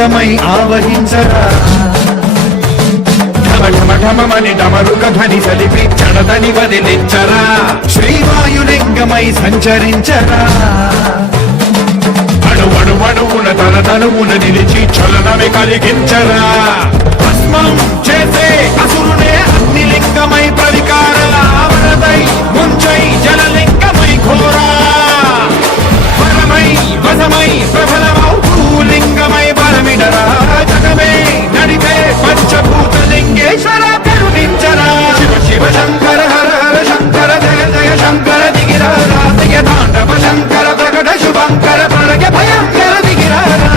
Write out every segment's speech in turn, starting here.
లింగమై ఆవహించరా ఢమఢమఢమని డమరుక ధ్వని సలిపి చడదని వదిలించరా శ్రీవాయులింగమై సంచరించరా అణువణువున తన తనువున నిలిచి చలనమే కలిగించరా భస్మం చేసే అసురునే అగ్నిలింగమై ప్రవికార వరదై ముంచై జలలింగమై ఘోరా వరమై వసమై ప్రబలమౌ భూలింగమై బలమిడరా జగమే నడిపే పంచభూతలింగేశ్వర కరుణించరా శివ శివ శంకర హర హర శంకర జయ జయ శంకర దిగిరారా జయ తాండవ శంకర ప్రకట శుభంకర ప్రళయ భయంకర దిగిరారా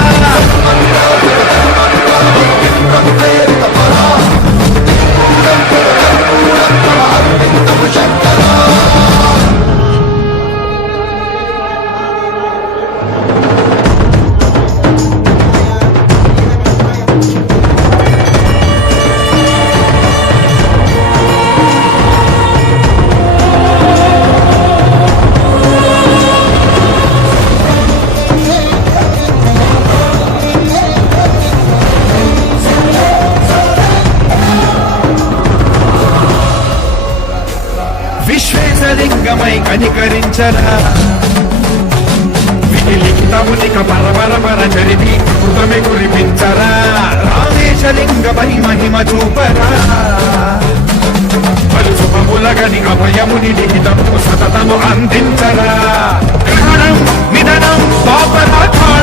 విశ్వేశలింగమై కనికరించరా విలిఖితమునిక పరపరపర చరితి కృతమే కురిపించరా రామేశలింగమై మహిమ చూపరా పలు శుభములగని అభయముని లిఖితము సతతము అందించరా గ్రహణం నిధనం పాపరాధాళ